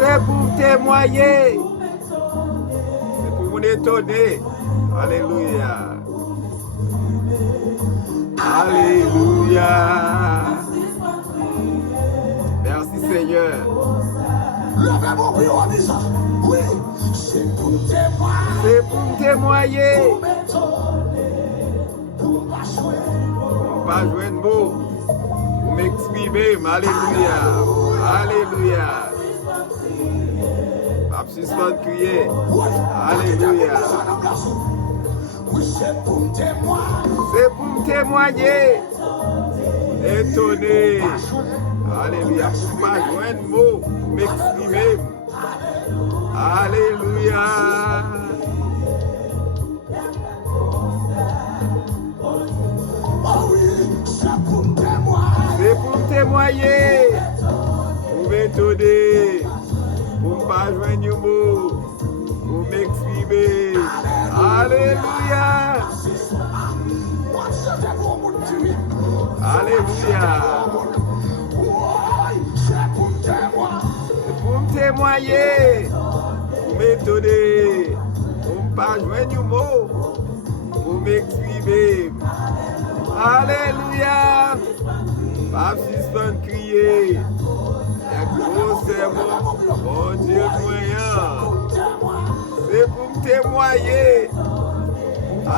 C'est pour témoigner. C'est pour vous étonner. Alléluia. Alléluia. Merci Seigneur. Levez mon pied en disant, oui, c'est pour témoigner. C'est pour témoigner. Pour m'étonner, pour pas jouer. Pour pas jouer de mots. Pour m'exprimer. Alléluia. Alléluia. Pas suspendre crier. Alléluia. Oui, c'est pour témoigner. C'est pour témoigner. Étonner. Alléluia. Pour pas jouer de mots. Pour m'exprimer. Alléluia. Oh oui, c'est pour témoigner. C'est pour témoigner. Pour m'étonner. Pour pas joindre un mot. Pour m'exprimer. Alléluia. Alléluia. C'est pour me témoigner. Pour m'étonner. Pour ne pas joindre un mot. Pour m'exprimer. Alléluia. Pas suspendre crier. Un gros sermon. Bon Dieu moyen. C'est pour me témoigner.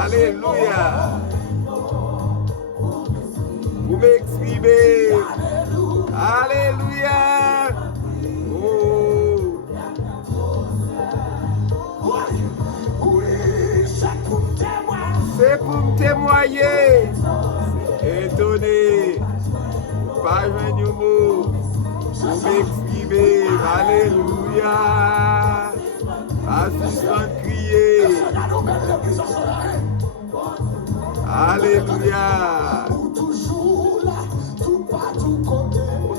Alléluia. Pour m'exprimer. Alléluia. Oh. C'est pour me témoigner. Étonné. Pas un mot. Pour m'exprimer. Alléluia. Pas suspendre crier. Alléluia. Pour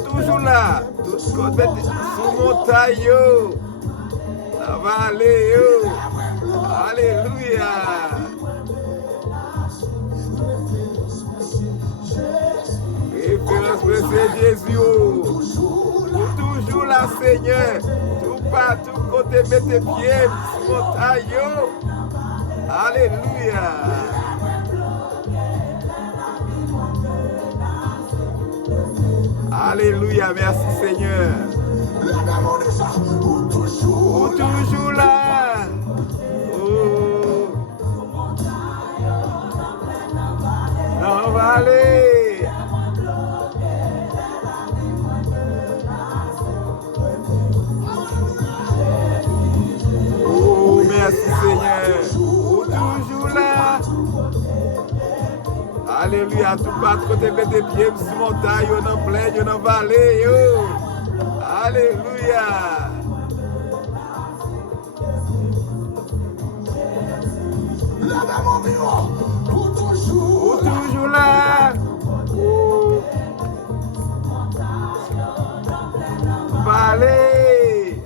toujours là. Tout côté sous montagne. La vallée. Alléluia. Référence précieuse Jésus. Pour toujours là, Seigneur. Tout partout côté mettez pieds sous montagne. Alléluia. Alléluia, merci Seigneur. Pour toujours là. Oh. Dans la vallée. Oh, merci Seigneur. Pour toujours là. Alléluia, tout pas de côté mettre des pieds sur montagne, dans la plaine, dans la vallée. Alléluia. Pour toujours là. Vallée.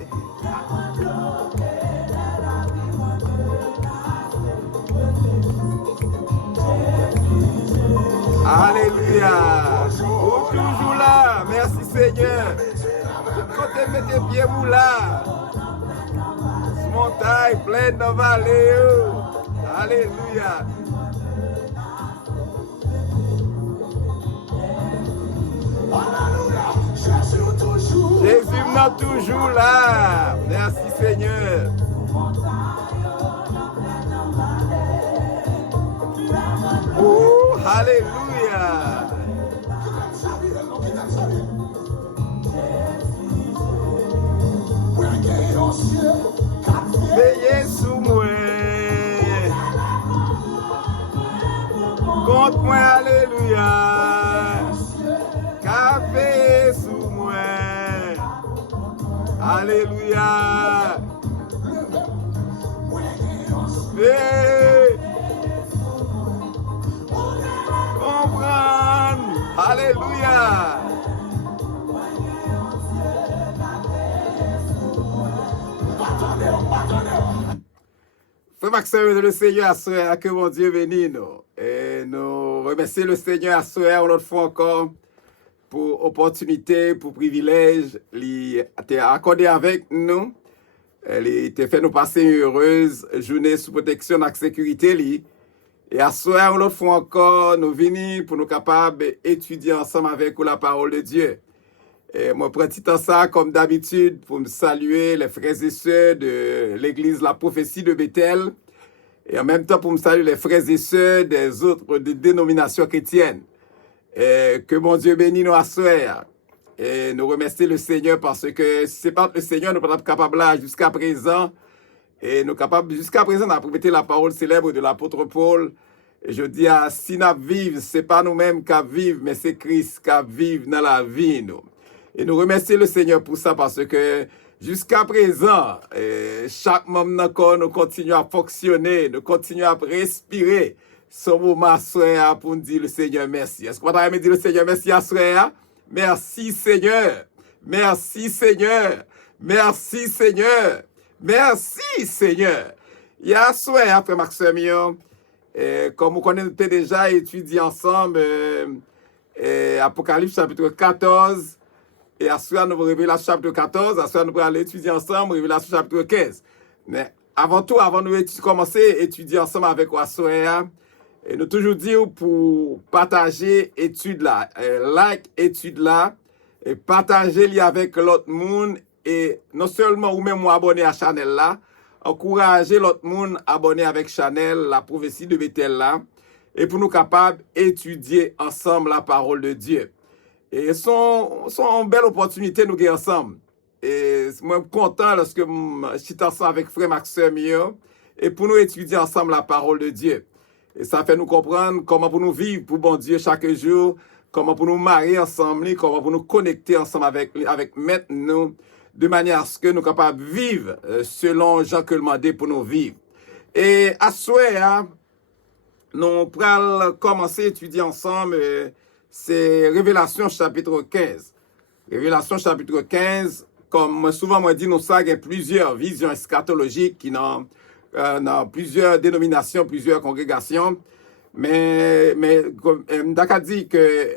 Alléluia. Pour toujours là. Merci Seigneur. Tout côté mettez pieds vous là. Sur montagne, pleine de vallée. Alléluia. Jésus m'a toujours là. Merci Seigneur. Oh, alléluia. Veillez sous moi. Contre moi, alléluia. Café sous moi. Alléluia. Veillez. Comprendre. Alléluia. Frère Maxime, le Seigneur a que mon Dieu bénisse nous. Et nous remercions le Seigneur à une autre fois encore pour opportunité, pour privilège, il t'a accordé avec nous. Il t'a fait nous passer une heureuse journée sous protection et sécurité. Et à ce soir, l'autre fois encore, nous venons pour nous capables d'étudier ensemble avec vous la parole de Dieu. Et moi, prends petit temps ça, comme d'habitude, pour me saluer les frères et sœurs de l'église La Prophétie de Bethel. Et en même temps, pour me saluer les frères et sœurs des autres dénominations chrétiennes. Et que mon Dieu bénisse nous à ce soir. Et nous remercions le Seigneur parce que si ce n'est pas le Seigneur, nous ne sommes pas capables là jusqu'à présent. Et nous sommes capables jusqu'à présent d'approcher la parole célèbre de l'apôtre Paul. Et je dis à si nous vivons, ce n'est pas nous-mêmes qui vivons, mais c'est Christ qui vit dans la vie. Nous. Et nous remercions le Seigneur pour ça parce que jusqu'à présent, chaque moment encore, nous continuons à fonctionner, nous continuons à respirer. Ce moment soir pour nous dire le Seigneur merci. Est-ce que vous avez dire le Seigneur merci à soir? Merci Seigneur. Merci Seigneur. Merci Seigneur. Merci Seigneur. Il y a soir après Maxime, comme vous connaissez déjà étudié ensemble Apocalypse chapitre 14. Et à soir, nous allons Révélation chapitre 14. À soir, nous allons étudier ensemble Révélation chapitre 15. Mais avant tout, avant de commencer à étudier ensemble avec vous à soir, et nous toujours dire pour partager étude là, like étude là, et partager avec l'autre monde, et non seulement ou même abonner à la chaîne là, encourager l'autre monde à abonner avec Chanel, la prophétie de Bethel là, et pour nous capables d'étudier ensemble la parole de Dieu. Et sont une belle opportunité nous gagner ensemble. Et moi content lorsque je suis ensemble avec frère Maxime et pour nous étudier ensemble la parole de Dieu. Et ça fait nous comprendre comment pour nous vivre pour bon Dieu chaque jour, comment pour nous marier ensemble, comment pour nous connecter ensemble avec Maître nous, de manière à ce que nous soyons capables de vivre selon Jean que le demandé pour nous vivre. Et à ce soir, nous allons commencer à étudier ensemble, c'est Révélation chapitre 15. Révélation chapitre 15, comme souvent moi dit, nous savons qu'il y a plusieurs visions eschatologiques qui n'ont dans plusieurs dénominations, plusieurs congrégations. Mais d'accord dit que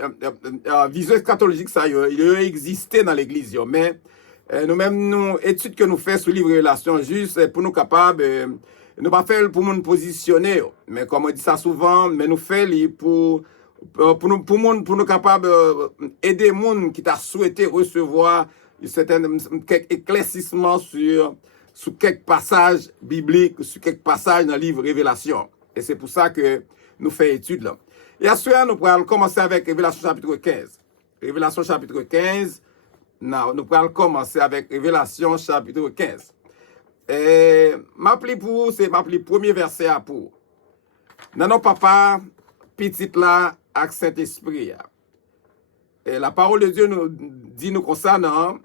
vision eschatologique, ça, il existait dans l'église. Mais nous-mêmes, nous, études que nous faisons sur le livre Révélation, juste pour nous capables, nous pas faire pour nous positionner. Mais comme on dit ça souvent, mais nous faisons pour nous capables d'aider les gens qui t'a souhaité recevoir quelques éclaircissements sur quelques passages bibliques, sur quelques passages dans le livre Révélation. Et c'est pour ça que nous faisons étude là. Et à ce moment, nous allons commencer avec Révélation chapitre 15. Révélation chapitre 15, nous allons commencer avec Révélation chapitre 15. Et m'appli pour, c'est m'appli premier verset à pour. Non, papa, petit là, avec Saint-Esprit. Et la parole de Dieu nous dit nous concernant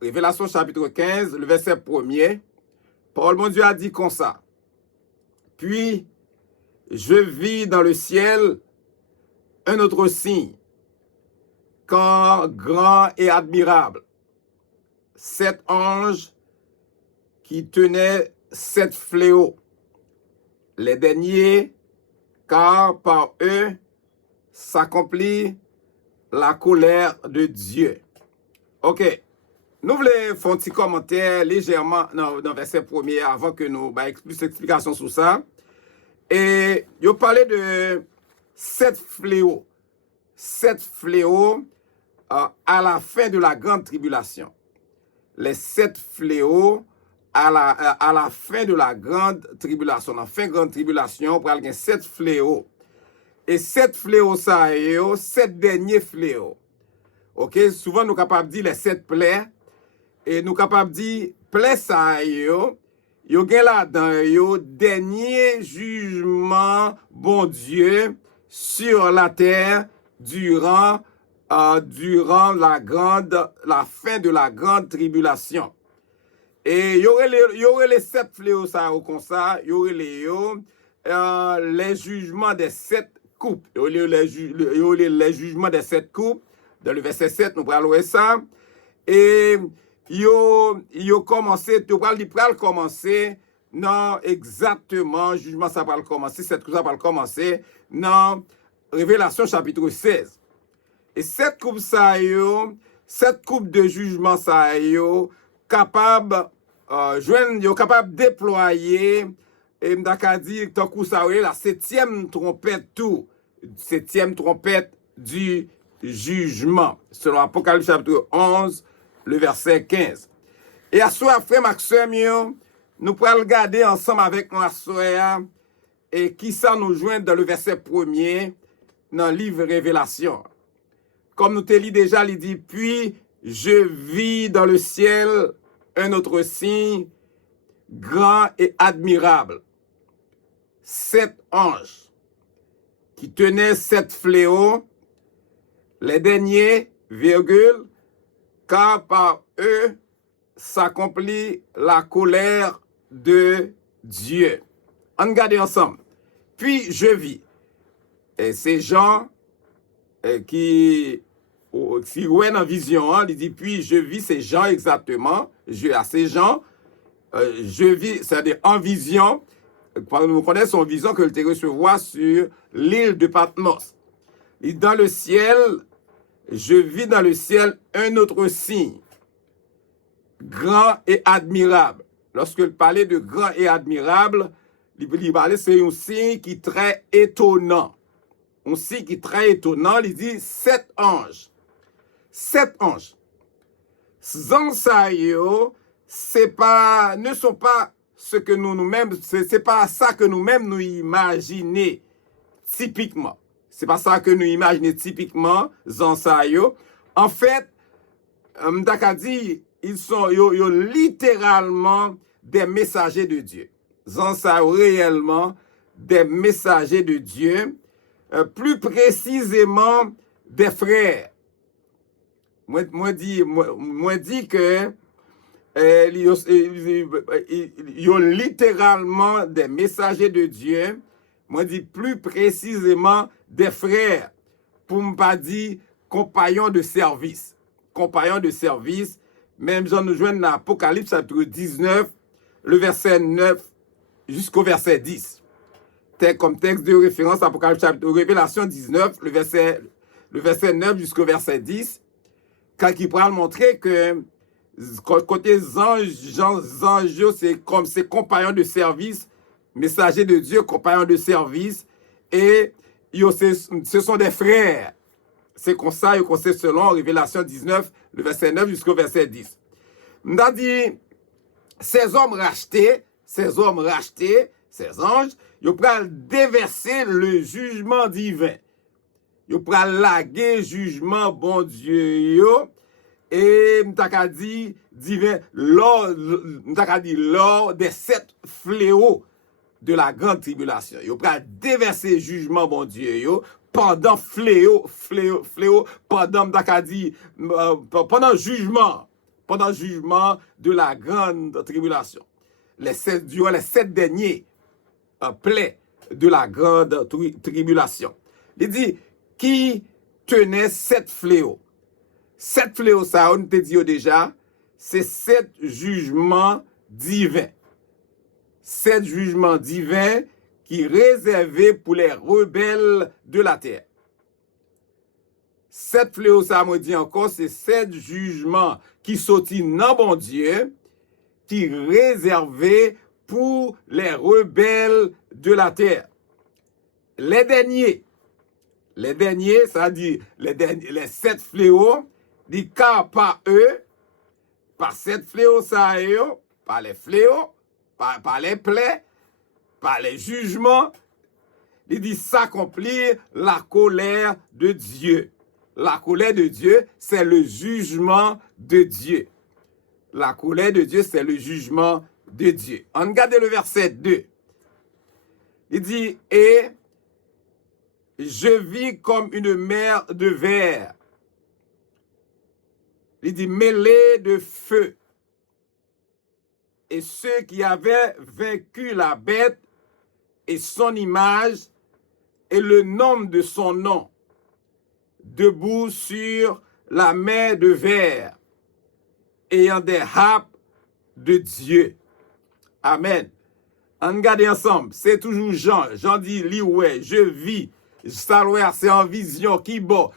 Révélation chapitre 15, le verset 1er. Parole mon Dieu a dit comme ça. Puis, je vis dans le ciel un autre signe, grand et admirable. 7 anges qui tenaient 7 fléaux. Les derniers, car par eux s'accomplit la colère de Dieu. Ok. Nous voulons faire un petit commentaire légèrement dans le verset 1er avant que nous plus d'explications sur ça. Et il parlait de 7 fléaux. 7 fléaux à la fin de la grande tribulation. Les 7 fléaux à la fin de la grande tribulation. En fin de grande tribulation, on va avoir 7 fléaux. Et 7 fléaux, ça, 7 derniers fléaux. Ok, souvent nous sommes capables de dire les 7 plaies. Et nous sommes capables de dire, plaies, ça, yo là-dedans, dernier jugement, bon Dieu, sur la terre durant la fin de la grande tribulation. Et il y aurait les 7 fléaux, ça, comme ça, il y aurait les jugements des 7 coupes. Il y aurait les jugements des 7 coupes. Dans le verset 7, nous allons voir ça. Et il commencé, tu vas commencer, non, exactement, jugement, ça va commencer, cette chose, ça va commencer, dans Révélation chapitre 16. Et cette coupe ça yo, cette coupe de jugement ça yo, capable capable déployer et m'daka dit tant coup ça la septième trompette tout, septième trompette du jugement selon Apocalypse chapitre 11 le verset 15. Et à soi frère Maxime nous pourrons regarder ensemble avec moi soeur et qui ça nous joint dans le verset 1er dans le livre Révélation. Comme nous te lit déjà, il dit puis je vis dans le ciel un autre signe grand et admirable. 7 anges qui tenaient 7 fléaux, les derniers, virgule, car par eux s'accomplit la colère de Dieu. On regarde ensemble. Puis je vis. Et ces gens qui ouais dans vision, hein, il dit puis je vis ces gens exactement. À ces gens, je vis, c'est-à-dire en vision. Nous connaissons en vision que le te recevoir sur l'île de Patmos. Et dans le ciel, je vis dans le ciel un autre signe, grand et admirable. Lorsque il parlait de grand et admirable, il parlait c'est un signe qui est très étonnant. Un signe qui est très étonnant, il dit 7 anges. 7 anges. Zansayo, ne sont pas ce que nous-mêmes, c'est pas ça que nous-mêmes nous imaginons typiquement. C'est pas ça que nous imaginons typiquement, Zansayo. En fait, m'daka dit, ils sont littéralement des messagers de Dieu. Zansayo réellement des messagers de Dieu, plus précisément des frères. Moi dit que ils ont littéralement des messagers de Dieu. Moi dit plus précisément des frères, pour ne pas dire compagnons de service. Compagnons de service, même Jean nous joignent dans Apocalypse chapitre 19, le verset 9 jusqu'au verset 10. Comme texte de référence Apocalypse chapitre Révélation 19, le verset 9 jusqu'au verset 10, quand il pourra montrer que côté anges, c'est comme ses compagnons de service, messagers de Dieu, compagnons de service, et ce sont des frères. C'est comme ça, c'est selon Révélation 19, le verset 9 jusqu'au verset 10. On a dit, ces hommes rachetés, ces anges, ils pourront déverser le jugement divin. Ils pourront laguer jugement bon Dieu, et m'taka dit divin lors des 7 fléaux de la grande tribulation. Ils pourront déverser jugement bon Dieu pendant fléau, pendant m'taka dit pendant jugement de la grande tribulation. Les 7 derniers plaies de la grande tribulation. Il dit qui tenait 7 fléaux. 7 fléaux, ça, on te dit déjà, c'est 7 jugements divins. 7 jugements divins qui réservés pour les rebelles de la terre. 7 fléaux, ça me dit encore, c'est 7 jugements qui sortent dans bon Dieu, qui réservés pour les rebelles de la terre. Les derniers, ça dit, les 7 fléaux, dit car par eux, par 7 fléaux, ça par les fléaux, par les plaies, par les jugements, il dit s'accomplir la colère de Dieu. La colère de Dieu, c'est le jugement de Dieu. La colère de Dieu, c'est le jugement de Dieu. On regarde le verset 2. Il dit, et je vis comme une mer de verre. Il dit, mêlée de feu. Et ceux qui avaient vaincu la bête et son image et le nom de son nom, debout sur la mer de verre, ayant des harpes de Dieu. Amen. On regarde ensemble. C'est toujours Jean. Jean dit, ouais, je vis ça c'est en vision qui bon,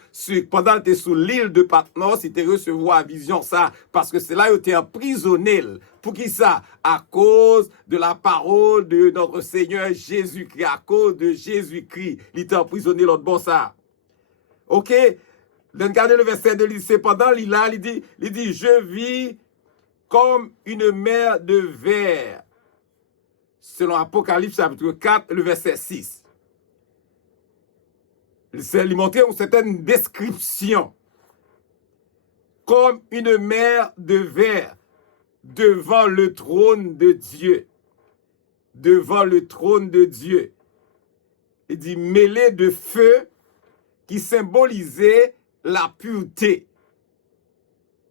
pendant que tu es sous l'île de Patmos, il te recevoir vision ça, parce que c'est là où tu es emprisonné. Pour qui ça? À cause de la parole de notre Seigneur Jésus-Christ, à cause de Jésus-Christ, il t'a emprisonné l'autre bon ça. Ok? Regardez le verset 2, il dit, cependant, il dit, je vis comme une mer de verre. Selon Apocalypse chapitre 4, le verset 6. C'est lui montrer une certaine description. Comme une mer de verre devant le trône de Dieu. Devant le trône de Dieu. Il dit mêlé de feu qui symbolisait la pureté.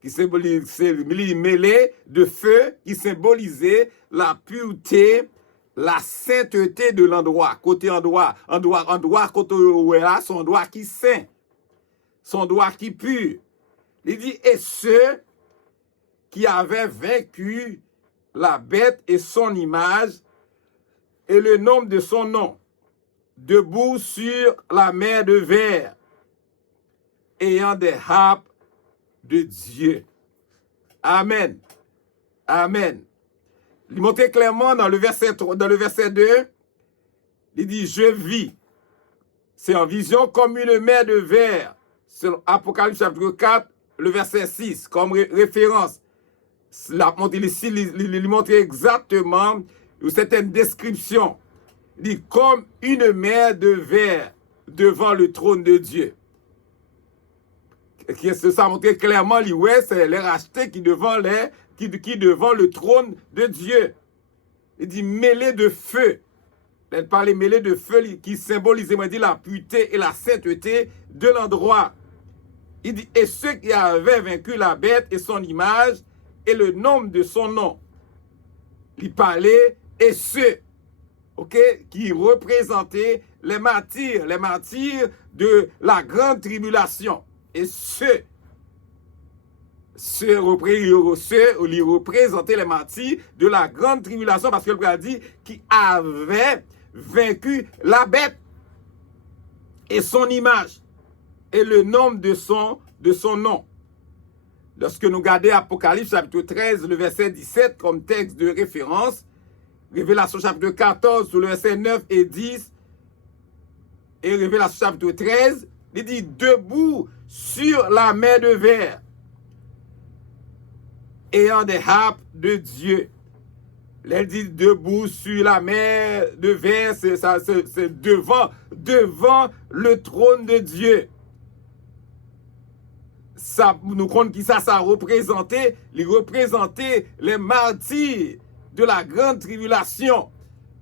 Qui symbolisait mêlé de feu qui symbolisait la pureté, la sainteté de l'endroit. Côté endroit côté là, son endroit qui saint, son endroit qui pur. Il dit et ceux qui avaient vaincu la bête et son image et le nom de son nom, debout sur la mer de verre, ayant des harpes de Dieu. Amen. Amen. Il montre clairement dans le verset 2, il dit, je vis. C'est en vision comme une mer de verre. C'est Apocalypse chapitre 4, le verset 6, comme référence. Il montre exactement une certaine description. Il dit, comme une mer de verre devant le trône de Dieu. Ça montre clairement, c'est les rachetés qui devant le trône de Dieu. Il dit mêlé de feu. Il parle mêlé de feu qui symbolise la pureté et la sainteté de l'endroit. Il dit et ceux qui avaient vaincu la bête et son image et le nom de son nom. Il parlait et ceux qui représentaient les martyrs de la grande tribulation. Et ceux représentaient les martyrs de la grande tribulation, parce que le a dit qui avait vaincu la bête et son image et le nom de son nom. Lorsque nous regardons Apocalypse chapitre 13, le verset 17 comme texte de référence, Révélation chapitre 14, le verset 9 et 10, et Révélation chapitre 13, il dit debout sur la mer de verre, ayant des harpes de Dieu. Elle dit debout sur la mer de verre, c'est devant le trône de Dieu. Ça, nous compte qui ça représentait les martyrs de la grande tribulation.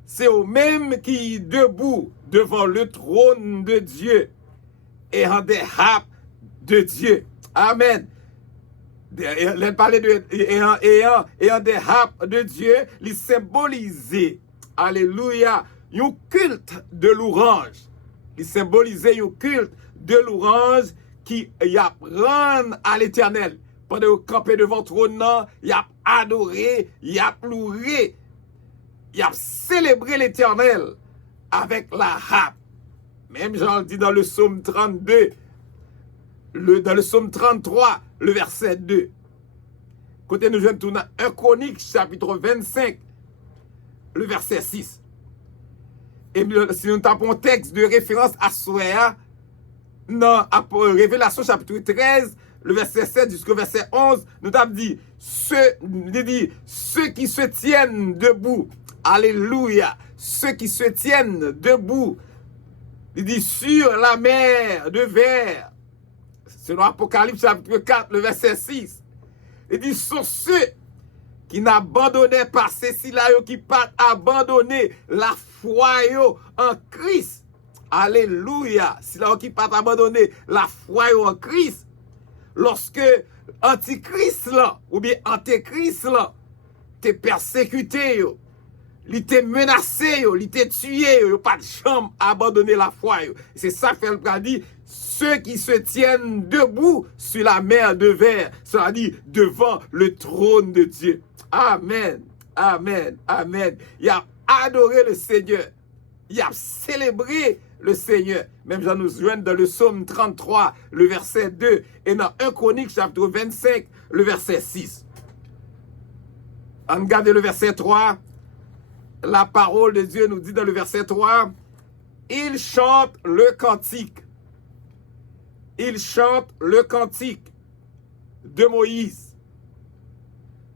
C'est eux-mêmes qui debout devant le trône de Dieu et en des harpes de Dieu. Amen. Il parlait de ayant des harpes de Dieu, il symbolisait, alléluia, un culte de louange. Il symbolisait un culte de louange qui y a rendre à l'Éternel. Pendant que campé devant le trône, il a adoré, il a pleuré, il a célébré l'Éternel avec la harpe. Même Jean le dit dans le psaume 32, dans le psaume 33, le verset 2. Côté nous jeunes tournant 1 Chronique, chapitre 25, le verset 6. Et si nous tapons un texte de référence à Soéa, dans Révélation chapitre 13, le verset 7 jusqu'au verset 11, nous avons dit, ceux qui se tiennent debout, alléluia, ceux qui se tiennent debout, il dit sur la mer de verre, selon Apocalypse chapitre 4, le verset 6, il dit sont ceux qui n'abandonnaient pas, c'est-ci-là qui pas abandonner la foi en Christ. Alléluia. C'est là qui pas abandonner la foi en Christ. Lorsque Antichrist là, ou bien Antéchrist là, t'es persécuté, il t'est menacé, il t'est tué, pas de chambre à abandonner la foi. C'est ça que le dit, ceux qui se tiennent debout sur la mer de verre, cela dit devant le trône de Dieu. Amen, amen, amen. Il a adoré le Seigneur. Il a célébré le Seigneur. Même j'en nous joigne dans le psaume 33, le verset 2, et dans 1 Chronique, chapitre 25, le verset 6. On regarde le verset 3. La parole de Dieu nous dit dans le verset 3, il chante le cantique. Il chante le cantique de Moïse,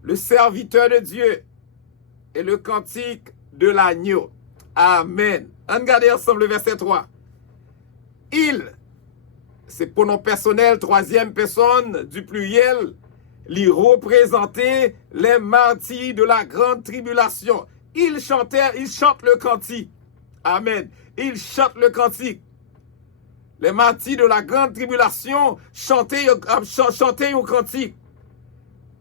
le serviteur de Dieu, et le cantique de l'agneau. Amen. Regardez ensemble le verset 3. Il, c'est pronom personnel, troisième personne du pluriel, lui représentait les martyrs de la grande tribulation. Il chante le cantique. Amen. Il chante le cantique. Les martyrs de la grande tribulation chantaient au cantique.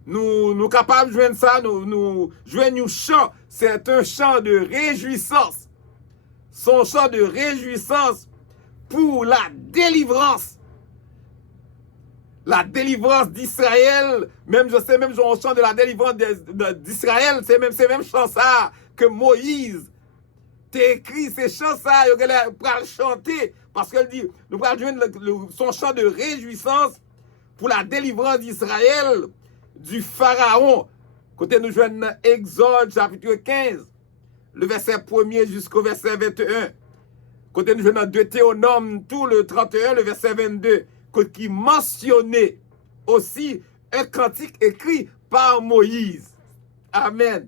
Nous capables de joindre ça, nous joignons chant. C'est un chant de réjouissance. Son chant de réjouissance pour la délivrance. La délivrance d'Israël. Même, je sais, même on chante de la délivrance d'Israël. C'est même chant ça que Moïse t'a écrit. Ces chants ça, il va chanter. Parce qu'elle dit, nous allons joindre son chant de réjouissance pour la délivrance d'Israël du Pharaon. Côté nous joignons dans Exode chapitre 15, le verset 1er jusqu'au verset 21. Côté nous joignons dans Deutéronome, tout le 31, le verset 22, qui mentionnait aussi un cantique écrit par Moïse. Amen.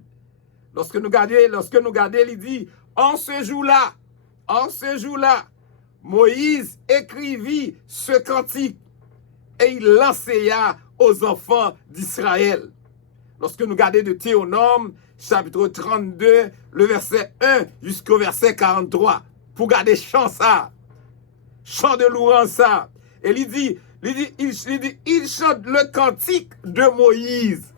Lorsque nous regardons, il dit, en ce jour-là, Moïse écrivit ce cantique et il l'enseigna aux enfants d'Israël. Lorsque nous regardons de Théonome, chapitre 32, le verset 1 jusqu'au verset 43, pour garder chant ça, chant de louange ça. Et il dit, il chante le cantique de Moïse.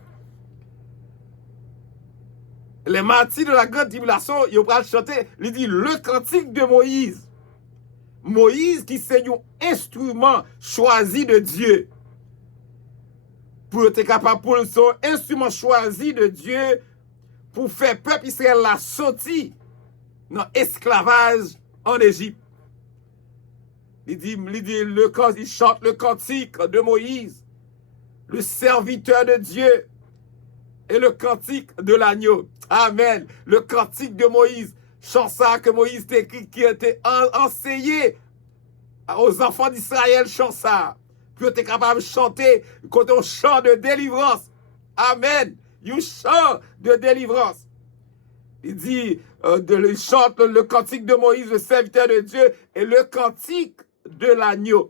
Les martyrs de la grande tribulation, ils vont chanter, il dit le cantique de Moïse. Moïse qui c'est un instrument choisi de Dieu. Pour être capable, pour son instrument choisi de Dieu, pour faire peuple Israël la sortie dans l'esclavage en Égypte. Il chante le cantique de Moïse, le serviteur de Dieu, et le cantique de l'agneau. Amen. Le cantique de Moïse. Chant ça que Moïse t'a écrit, qui a été enseigné aux enfants d'Israël, chant ça. Puis tu es capable de chanter quand on chante de délivrance. Amen. You chant de délivrance. Il dit, il chante le cantique de Moïse, le serviteur de Dieu, et le cantique de l'agneau.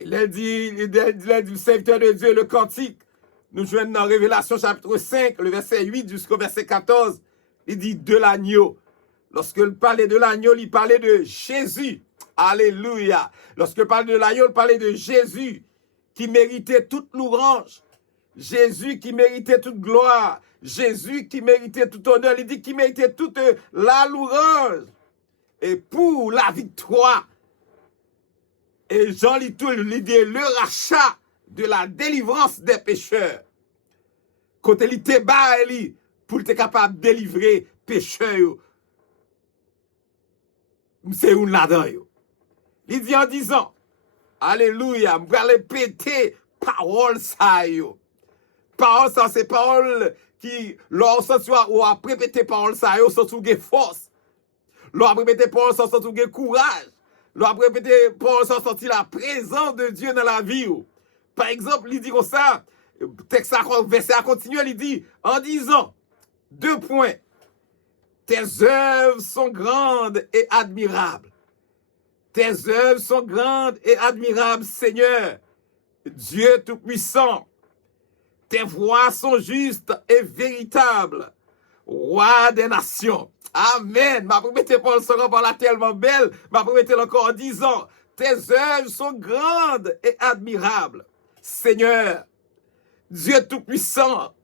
Il a dit, le serviteur de Dieu, le cantique. Nous jouons dans Révélation chapitre 5, le verset 8 jusqu'au verset 14. Il dit de l'agneau. Lorsqu'il parlait de l'agneau, il parlait de Jésus. Alléluia. Lorsqu'il parlait de l'agneau, il parlait de Jésus qui méritait toute louange. Jésus qui méritait toute gloire. Jésus qui méritait tout honneur. Il dit qu'il méritait toute la louange. Et pour la victoire. Et Jean lit tout, il dit le rachat de la délivrance des pécheurs. Quand il était bas, pour être capable de délivrer pécheurs. C'est une là-dedans. Il dit en disant, alléluia, je vais répéter parole ça. Parole ça, c'est parole qui, lorsque tu as répété parole ça, tu as force. Lorsque tu as répété parole ça, tu as courage. Lorsque tu as répété parole ça, tu as la présence de Dieu dans la vie. Par exemple, il dit comme ça, texte verset à continuer, il dit, en disant, 2 points, tes œuvres sont grandes et admirables. Tes œuvres sont grandes et admirables, Seigneur, Dieu Tout-Puissant. Tes voies sont justes et véritables, Roi des nations. Amen. Ma première parole sera par là tellement belle. Ma première encore en disant, tes œuvres sont grandes et admirables. Seigneur, Dieu Tout-Puissant,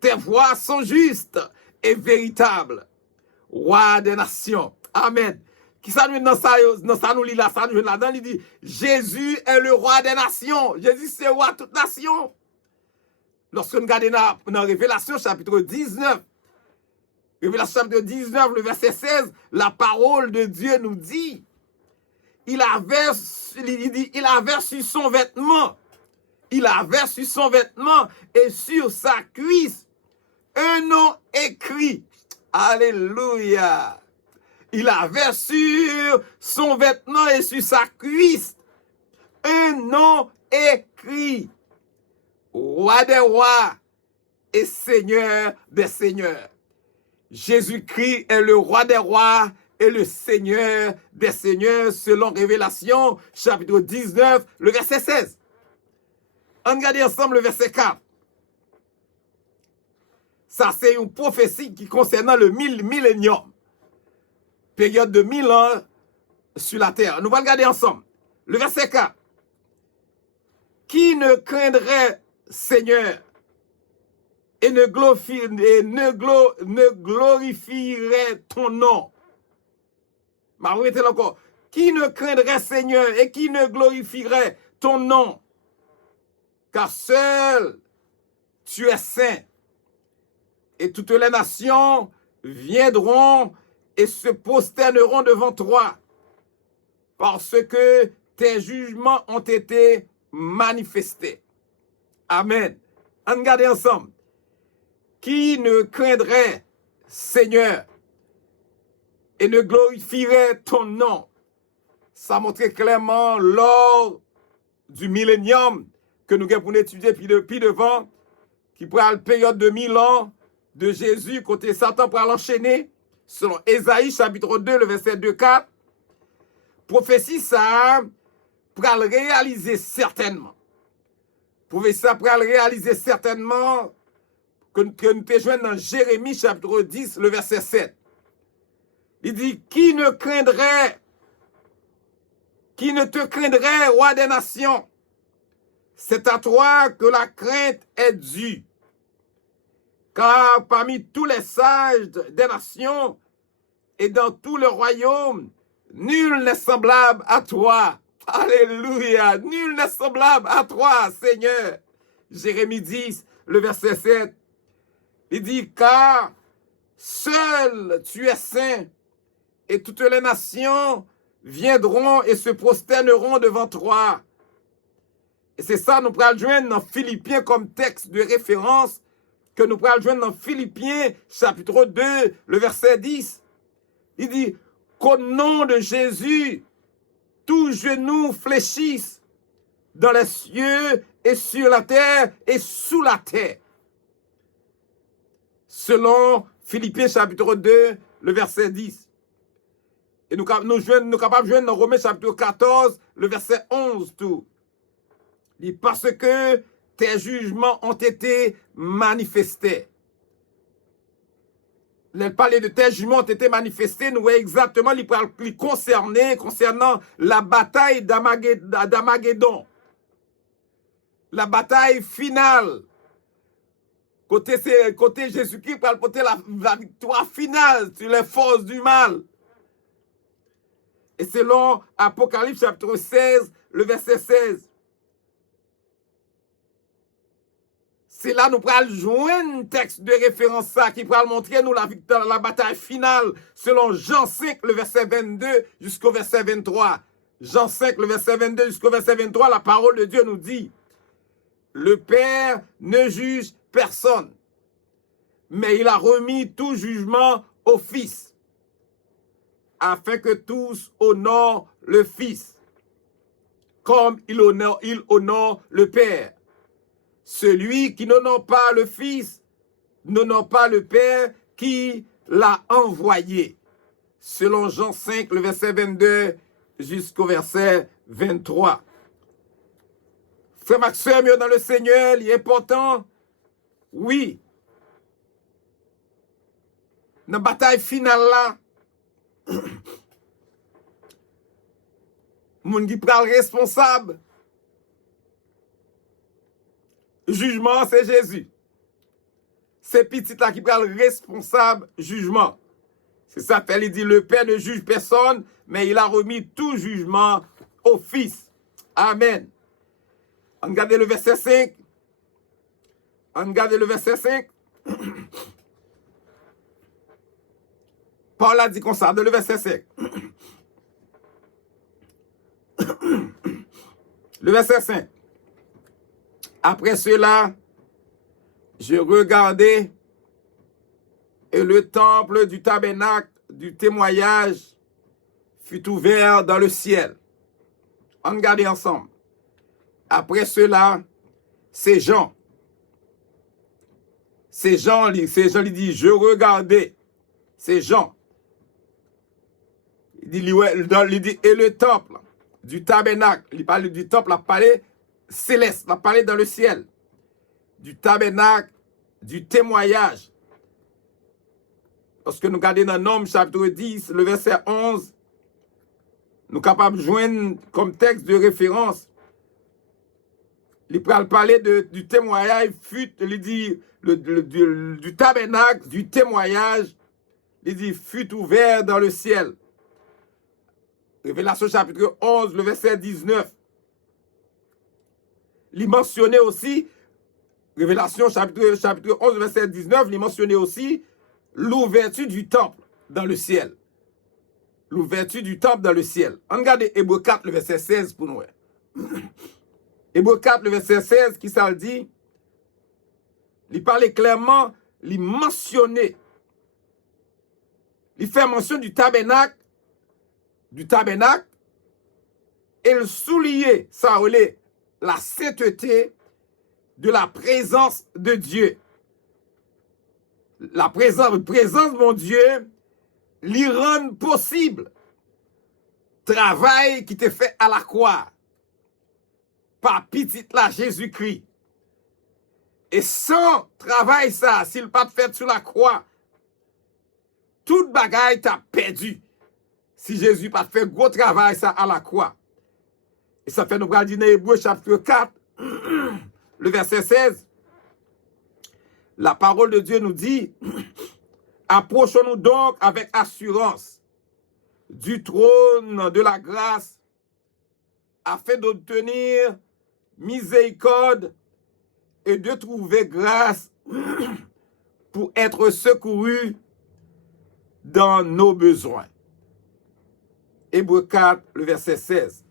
tes voies sont justes et véritables. Roi des nations. Amen. Qui ça nous dans ça nous lit là, ça nous là-dedans, il dit, Jésus est le roi des nations. Jésus c'est roi de toute nation. Lorsque nous regardons dans Révélation chapitre 19, Révélation chapitre 19, le verset 16, la parole de Dieu nous dit, il avait sur son vêtement, il avait sur son vêtement et sur sa cuisse un nom écrit. Alléluia. Il avait sur son vêtement et sur sa cuisse un nom écrit. Roi des rois et Seigneur des seigneurs. Jésus-Christ est le roi des rois et le Seigneur des seigneurs selon Révélation chapitre 19, le verset 16. On regarde ensemble le verset 4. Ça, c'est une prophétie qui concernant le millénium. Période de 1000 ans sur la terre. Nous allons regarder ensemble. Le verset 4. Qui ne craindrait Seigneur et ne glorifierait ton nom. M'arrêtez encore. Qui ne craindrait Seigneur et qui ne glorifierait ton nom. Car seul tu es saint. Et toutes les nations viendront et se prosterneront devant toi. Parce que tes jugements ont été manifestés. Amen. Regardez ensemble. Qui ne craindrait, Seigneur, et ne glorifierait ton nom. Ça montrait clairement lors du millénium que nous avons étudié puis devant, qui prend la période de 1000 ans de Jésus, côté Satan pour l'enchaîner, selon Ésaïe chapitre 2, le verset 2-4. Prophétie ça pour le réaliser certainement. Prophétie ça pour le réaliser certainement que nous te joignons dans Jérémie chapitre 10, le verset 7. Il dit, qui ne te craindrait, roi des nations? C'est à toi que la crainte est due. Car parmi tous les sages des nations et dans tout le royaume, nul n'est semblable à toi. Alléluia. Nul n'est semblable à toi, Seigneur. Jérémie 10, le verset 7. Il dit, car seul tu es saint et toutes les nations viendront et se prosterneront devant toi. Et c'est ça, nous pourrons le joindre dans Philippiens comme texte de référence, que nous pourrons le joindre dans Philippiens chapitre 2, le verset 10. Il dit, qu'au nom de Jésus, tous genoux fléchissent dans les cieux et sur la terre et sous la terre. Selon Philippiens chapitre 2, le verset 10. Et nous capables de joindre dans Romains chapitre 14, le verset 11 tout. Il dit, parce que tes jugements ont été manifestés. Il parlait de tes jugements ont été manifestés, nous voyons exactement les concernant la bataille d'Armageddon. La bataille finale. Côté Jésus-Christ, pour porter la victoire finale sur les forces du mal. Et selon Apocalypse chapitre 16, le verset 16. C'est là nous pourrons joindre un texte de référence ça qui pourra montrer nous la victoire, la bataille finale selon Jean 5, le verset 22 jusqu'au verset 23. Jean 5, le verset 22 jusqu'au verset 23, la parole de Dieu nous dit, le Père ne juge personne, mais il a remis tout jugement au Fils, afin que tous honorent le Fils, comme il honore le Père. Celui qui n'honore pas le Fils, n'honore pas le Père qui l'a envoyé. Selon Jean 5, le verset 22 jusqu'au verset 23. Frère Maxime, dans le Seigneur, il est important, oui, dans la bataille finale là, moun qui prend le responsable, jugement, c'est Jésus. C'est petit là qui prend le responsable jugement. C'est ça, il dit, le Père ne juge personne, mais il a remis tout jugement au Fils. Amen. Regardez le verset 5. 5. Paul a dit comme ça, dans le verset 5. Le verset 5. Après cela, je regardais et le temple du tabernacle du témoignage fut ouvert dans le ciel. On regarde ensemble. Après cela, ces gens lui disent, je regardais ces gens. Il dit, et le temple du tabernacle, il parle du temple, il parlé céleste, il parlé dans le ciel, du tabernacle, du témoignage. Lorsque nous regardons dans Nombre chapitre 10, le verset 11, nous sommes capables de joindre comme texte de référence. Il parler du témoignage, il dit du tabernacle, du témoignage, il dit fut ouvert dans le ciel. Révélation chapitre 11, le verset 19. Il mentionnait aussi, Révélation chapitre 11, verset 19, il mentionnait aussi l'ouverture du temple dans le ciel. L'ouverture du temple dans le ciel. On regarde Hébreux 4, le verset 16 pour nous. Hébreux 4, le verset 16, qui ça le dit? Il parlait clairement, il mentionnait. Il fait mention du tabernacle, et il soulignait, ça la sainteté de la présence de Dieu. La présence de mon Dieu, lui rend possible travail qui te fait à la croix par petit là Jésus-Christ. Et sans travail ça, s'il pas fait sur la croix, toute bagaille t'a perdu. Si Jésus pas fait gros travail ça à la croix. Et ça fait nous dire dans Hébreux chapitre 4, le verset 16. La parole de Dieu nous dit, approchons-nous donc avec assurance du trône de la grâce afin d'obtenir miséricorde et de trouver grâce pour être secouru dans nos besoins. Hébreux 4, le verset 16.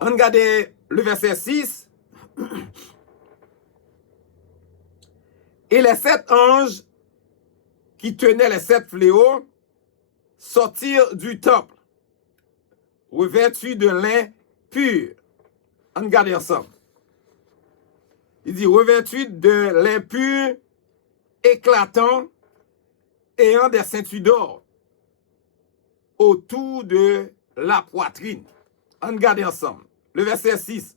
On regarde le verset 6. Et les 7 anges qui tenaient les 7 fléaux sortirent du temple, revêtus de lin pur. On regarde ensemble. Il dit revêtus de lin pur, éclatant, ayant des ceintures d'or autour de la poitrine. On regarde ensemble. Le verset 6.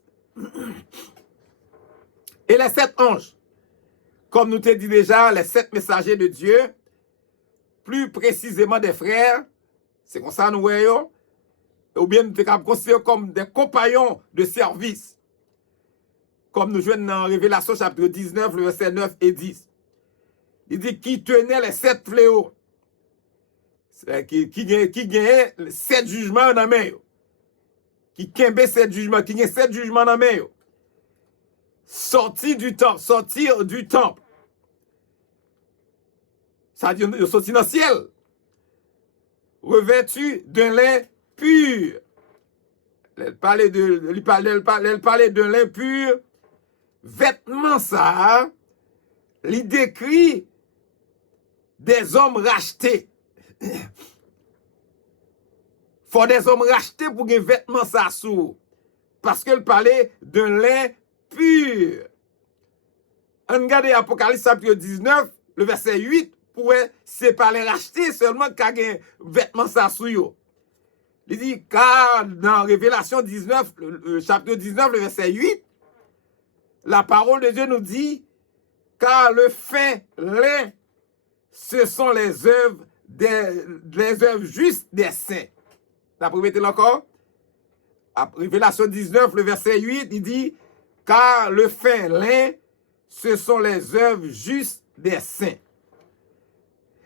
Et les 7 anges, comme nous te dit déjà, les 7 messagers de Dieu, plus précisément des frères, c'est comme ça nous voyons, ou bien nous te considérons comme des compagnons de service, comme nous jouons dans Révélation chapitre 19, le verset 9 et 10. Il dit qui tenait les 7 fléaux, qui gagnait 7 jugements dans la main, qui kembe 7 jugements, qui gagnait 7 jugements dans la main. Sortir du temple. Ça veut dire sortir dans le ciel. Revêtu d'un lin pur. Elle parlait d'un lin pur. Vêtements ça, il décrit des hommes rachetés. Faut des hommes rachetés pour que vêtements ça sous. Parce qu'elle parlait d'un lin pur. On regarde Apocalypse chapitre 19, le verset 8, pour c'est pas les racheter seulement qu'à un vêtement ça sous yo. Il dit car dans Révélation 19, chapitre 19, le verset 8, la parole de Dieu nous dit car le fin lin, ce sont les œuvres justes des saints. La première encore. Révélation 19, le verset 8, il dit car le fin lin, ce sont les œuvres justes des saints.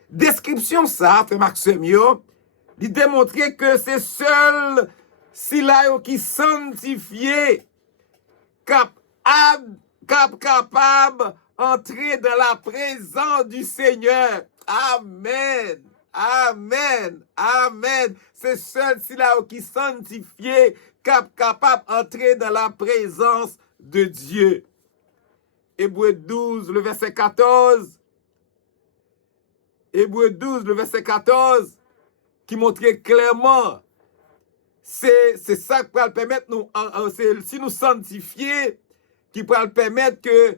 Description ça, frère Maxime, il démontrait que c'est seul Silayo qui sanctifié capable entrer dans la présence du Seigneur. Amen. Amen. Amen. C'est seul si là qui sanctifié, capable d'entrer dans la présence de Dieu. Hébreux 12, le verset 14. Hébreux 12, le verset 14, qui montrait clairement, c'est ça qui va permettre nous, si nous sanctifier, qui va permettre que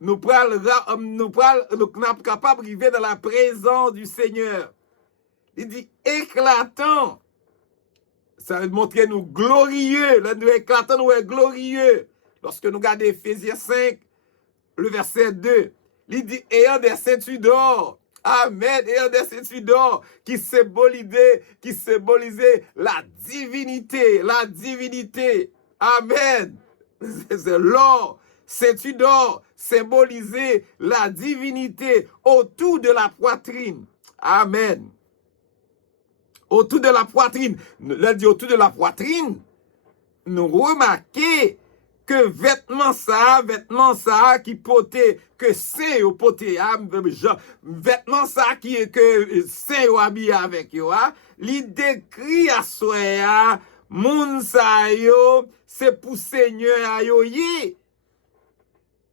nous sommes capables d'arriver dans la présence du Seigneur. Il dit éclatant. Ça veut montrer nous glorieux. Là, nous éclatant, nous est glorieux. Lorsque nous regardons Éphésiens 5, le verset 2, il dit ayant des ceintures d'or. Amen. Ayant des ceintures d'or qui symbolisaient la divinité. La divinité. Amen. C'est l'or. Ceinture d'or symbolisait la divinité autour de la poitrine. Amen. Autour de la poitrine. Là, dit autour de la poitrine, nous remarquons que vêtements ça qui poté, que saint au poté, vêtements ça qui que saint au habillé avec yo, li décrit à soi, moun sa yo, c'est pour Seigneur yo yé.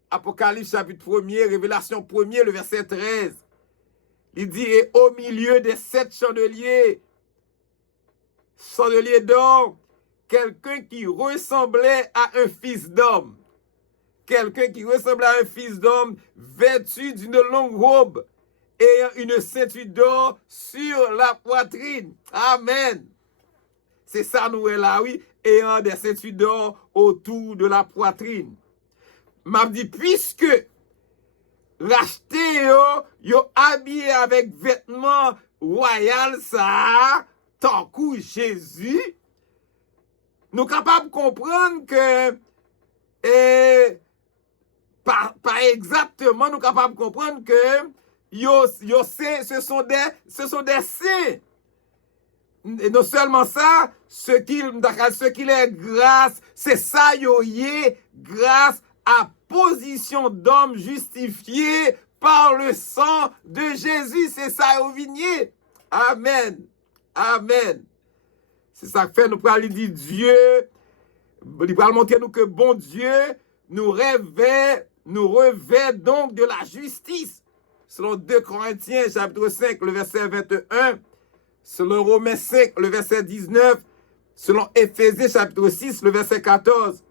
Apocalypse chapitre 1er, Révélation 1er, le verset 13. Il dit, et au milieu des 7 chandeliers d'or, quelqu'un qui ressemblait à un fils d'homme. Quelqu'un qui ressemblait à un fils d'homme, vêtu d'une longue robe, ayant une ceinture d'or sur la poitrine. Amen. C'est ça, nous est là, oui, ayant des ceintures d'or autour de la poitrine. M'a dit, puisque racheté yo habillé avec vêtements royal ça, tant que Jésus, nous capables de comprendre que par exactement nous capables de comprendre que ce sont des saints. Et non seulement ça, ce qu'il est grâce, c'est ça yo yé grâce à position d'homme justifié par le sang de Jésus. C'est ça au vignier. Amen. Amen. C'est ça que fait nous parler de Dieu. Il va montrer nous que bon Dieu nous revêt donc de la justice. Selon 2 Corinthiens chapitre 5, le verset 21. Selon Romains 5, le verset 19. Selon Éphésiens chapitre 6, le verset 14.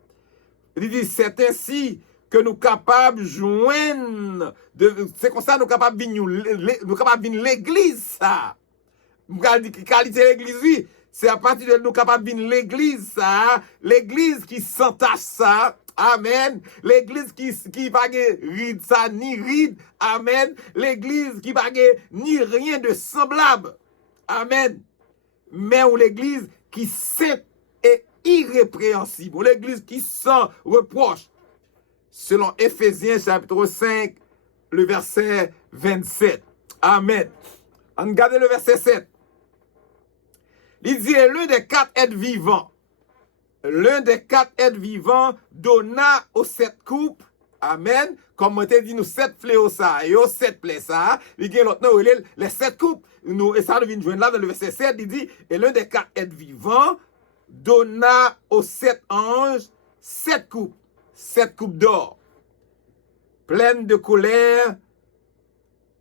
Il dit, c'est ainsi que nous capables de joindre, c'est comme ça nous capables de venir l'église, ça. Nous qualité l'église, oui. C'est à partir de nous capables de venir l'église, ça. L'église qui s'entache, ça. Amen. L'église qui pas ride ça, ni ride. Amen. L'église qui pas ni rien de semblable. Amen. Mais où l'église qui sainte et irrépréhensible. L'église qui sans reproche. Selon Éphésiens chapitre 5, le verset 27. Amen. On regarde le verset 7. Il dit, l'un des 4 êtres vivants. L'un des 4 êtres vivants donna aux 7 coupes. Amen. Comme on t'a dit, nous 7 fléaux ça, et aux 7 plaies ça. Il y a l'autre, les 7 coupes. Et ça, nous venons là dans le verset 7. Il dit, et l'un des 4 êtres vivants donna aux 7 anges 7 coupes. 7 coupes d'or. Pleines de colère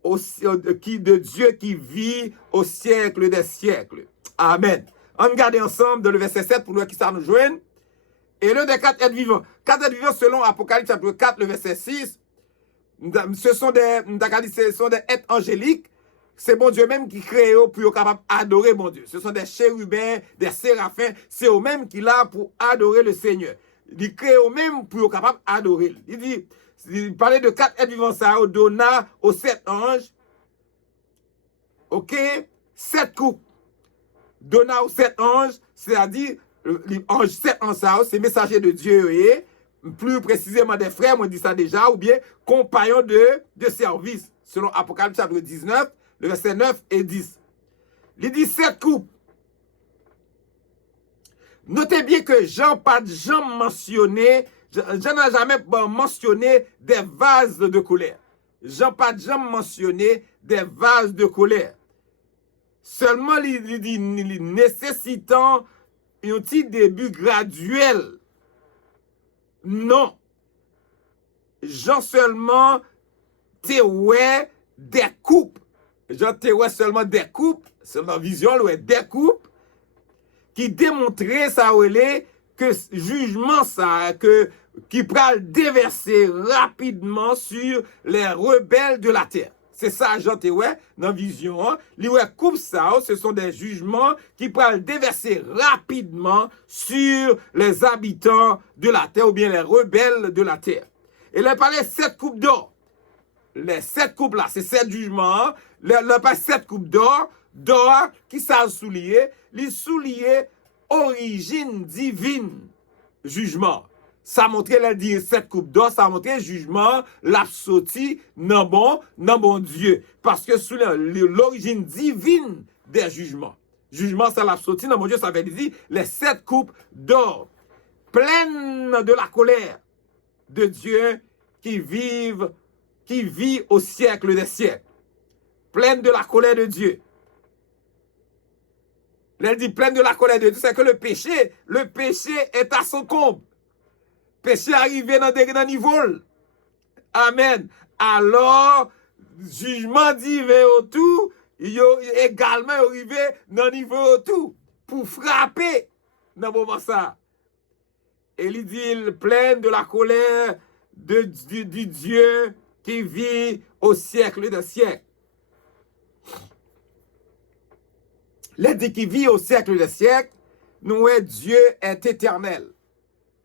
de Dieu qui vit au siècle des siècles. Amen. On regarde ensemble dans le verset 7 pour nous qui ça nous joigne. Et l'un des 4 êtres vivants. 4 êtres vivants selon Apocalypse chapitre 4, le verset 6. Ce sont des êtres angéliques. C'est bon Dieu même qui crée eux pour être capable d'adorer mon Dieu. Ce sont des chérubins, des séraphins. C'est eux-mêmes qui là pour adorer le Seigneur. Il crée eux-mêmes pour être capable d'adorer. Il parlait de 4 êtres vivants, ça donna aux 7 anges. Ok? 7 coupes. Donna aux 7 anges, c'est-à-dire, les anges 7 anges, c'est messager de Dieu, et plus précisément des frères, on dit ça déjà, ou bien compagnons de service, selon Apocalypse chapitre 19, le verset 9 et 10. Il dit 7 coupes. Notez bien que Jean pas de Jean mentionné Jean n'a jamais mentionné des vases de colère. Jean pas jamais mentionné des vases de colère. Seulement, il dit nécessitant un petit début graduel. Non. Jean seulement te ouais des coupes. Jean te ouais seulement des coupes, seulement vision, ouais, des coupes, qui démontraient ça que jugement ça, qui pral déverser rapidement sur les rebelles de la terre. C'est ça, Jean te ouais, dans vision, hein? Les ouais coupe ça, ce sont des jugements qui pral déverser rapidement sur les habitants de la terre ou bien les rebelles de la terre. Et là, il parlait 7 coupes d'or. Les 7 coupes là, c'est 7 jugements. Là, pas 7 coupes d'or qui ça soulier, les souliers origine divine, jugement. Ça montrait la dire 7 coupes d'or, ça montrait jugement, l'absoti, non bon Dieu. Parce que sous l'origine divine des jugements. Jugement, c'est l'absoti, non bon Dieu, ça veut dire les 7 coupes d'or, pleines de la colère de Dieu qui vit au siècle des siècles. Pleine de la colère de Dieu. Elle dit pleine de la colère de Dieu, c'est que le péché est à son comble. Péché arrivé dans des niveaux. Amen. Alors, jugement divin autour, il également arrivé dans le niveau autour pour frapper dans le moment ça. Et il dit pleine de la colère du Dieu qui vit au siècle des siècles. Il dit qui vit au siècle des siècles, nous, Dieu est éternel.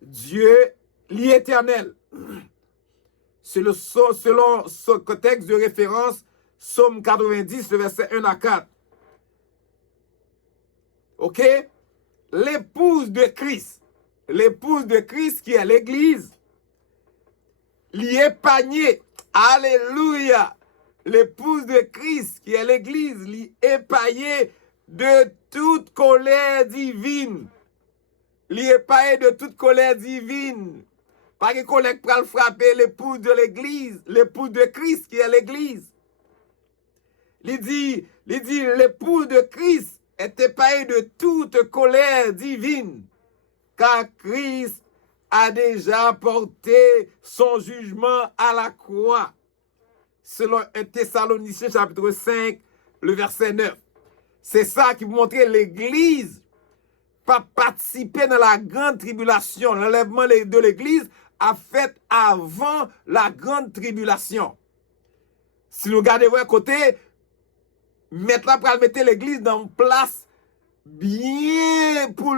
Dieu l'éternel. Selon ce contexte de référence, Psaume 90, le verset 1 à 4. Ok? L'épouse de Christ qui est l'Église, l'y épargnée. Alléluia! L'épouse de Christ qui est l'Église, l'y épargnée de toute colère divine. L'y épargnée de toute colère divine. Pas que collègue pour frapper l'épouse de l'Église, l'épouse de Christ qui est l'Église. Il dit, l'épouse de Christ est épargnée de toute colère divine, car Christ a déjà porté son jugement à la croix. Selon 1 Thessaloniciens chapitre 5, le verset 9. C'est ça qui vous montrait l'Église pas participer dans la grande tribulation. L'enlèvement de l'Église a fait avant la grande tribulation. Si nous regardons à côté, maintenant pour mettre l'Église dans une place bien pour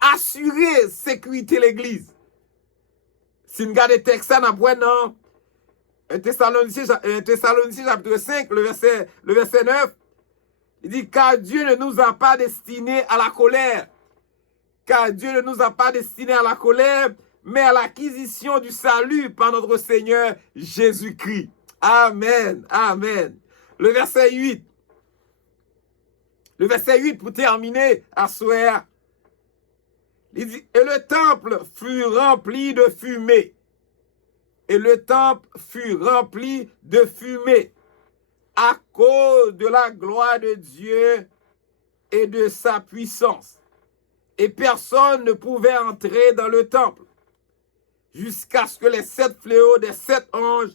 assurer sécurité l'Église. Si nous regardons le texte, nous avons un Thessaloniciens chapitre 5, le verset 9, il dit, car Dieu ne nous a pas destinés à la colère. Car Dieu ne nous a pas destinés à la colère, mais à l'acquisition du salut par notre Seigneur Jésus-Christ. Amen. Amen. Le verset 8. Le verset 8 pour terminer à soir. Il dit, et le temple fut rempli de fumée. Et le temple fut rempli de fumée à cause de la gloire de Dieu et de sa puissance. Et personne ne pouvait entrer dans le temple jusqu'à ce que les 7 fléaux des 7 anges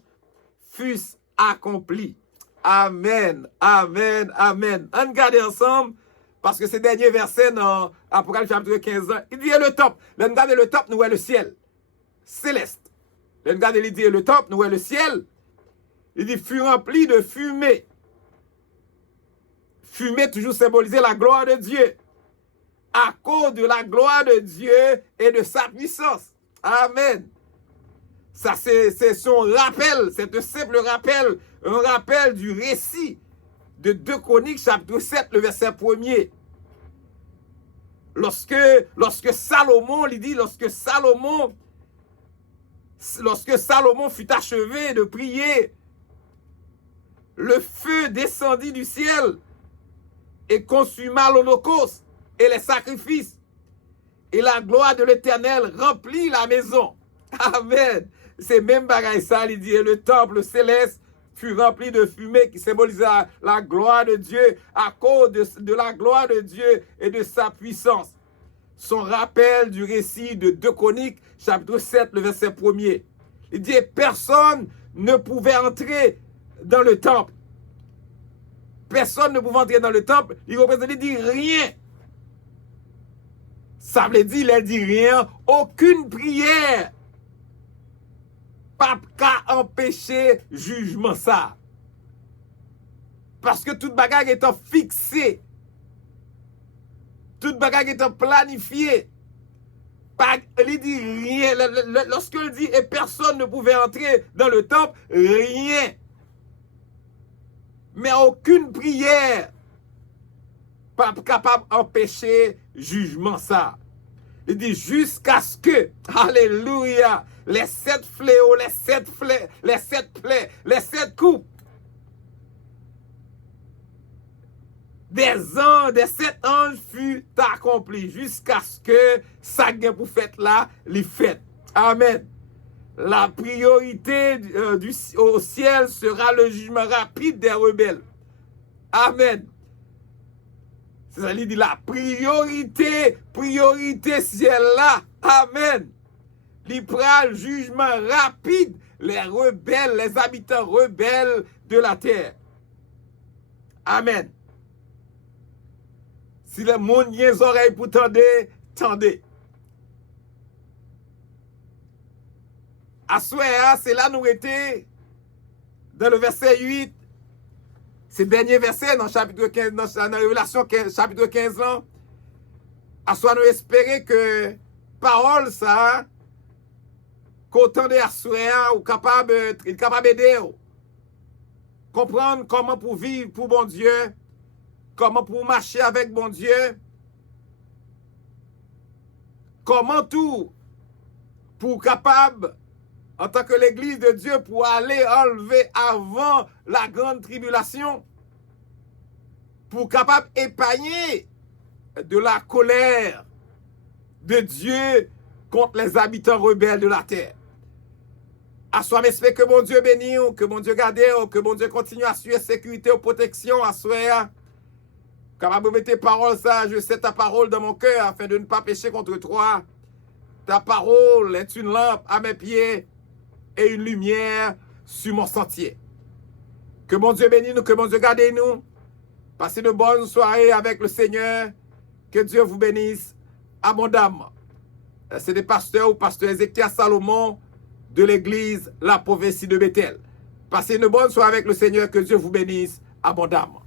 fussent accomplis. Amen, amen, amen. On regarde ensemble, parce que ces derniers versets dans Apocalypse chapitre 15, il dit le temple. On regarde le temple, nous voyons le ciel céleste. On regarde il dit le temple, nous voyons le ciel. Il dit fut rempli de fumée. Fumée toujours symbolisait la gloire de Dieu. À cause de la gloire de Dieu et de sa puissance. Amen. Ça, c'est son rappel, c'est un simple rappel, un rappel du récit de 2 Chroniques, chapitre 7, le verset 1er. Lorsque Salomon, il dit, lorsque Salomon fut achevé de prier, le feu descendit du ciel et consuma l'holocauste et les sacrifices. Et la gloire de l'Éternel remplit la maison. Amen. C'est même bagaille ça, il dit, et le temple céleste fut rempli de fumée qui symbolisait la gloire de Dieu à cause de la gloire de Dieu et de sa puissance. Son rappel du récit de 2 Chroniques, chapitre 7, le verset 1er. Il dit, personne ne pouvait entrer dans le temple. Personne ne pouvait entrer dans le temple. Il représente, il dit rien. Ça veut dire, il a dit rien, aucune prière. Pas qu'à empêcher jugement ça. Parce que toute bagarre étant fixée, toute bagarre étant planifiée, il dit rien. Lorsqu'il dit et personne ne pouvait entrer dans le temple, rien. Mais aucune prière pas capable d'empêcher jugement ça. Il dit jusqu'à ce que, alléluia, les 7 fléaux, les 7 plaies, les 7 coupes des 7 anges fut accompli jusqu'à ce que ça gagne pour faire là, les fêtes. Amen. La priorité au ciel sera le jugement rapide des rebelles. Amen. C'est ça, il dit la priorité ciel là. Amen. Il prend le jugement rapide les rebelles, les habitants rebelles de la terre. Amen. Si le monde y a les oreilles pour tendre, tendez. À Souéa, c'est là nous étions dans le verset 8. C'est le dernier verset dans le chapitre 15, dans la Révélation chapitre 15 là. À soi nous espérer que parole ça, qu'autant de Souéa ou capable d'aider, comprendre comment pour vivre pour bon Dieu, comment pour marcher avec bon Dieu, comment tout pour capable en tant que l'église de Dieu pour aller enlever avant la grande tribulation, pour capable épargner de la colère de Dieu contre les habitants rebelles de la terre. À soi, j'espère que mon Dieu bénisse, que mon Dieu garde, que mon Dieu continue à assurer sécurité ou protection à soi. Capable de mettre parole ça, je sais ta parole dans mon cœur afin de ne pas pécher contre toi. Ta parole est une lampe à mes pieds et une lumière sur mon sentier. Que mon Dieu bénisse nous, que mon Dieu garde nous. Passez une bonne soirée avec le Seigneur. Que Dieu vous bénisse abondamment. C'est des pasteurs ou pasteur Ézéchias Salomon de l'église La Prophétie de Bethel. Passez une bonne soirée avec le Seigneur. Que Dieu vous bénisse abondamment.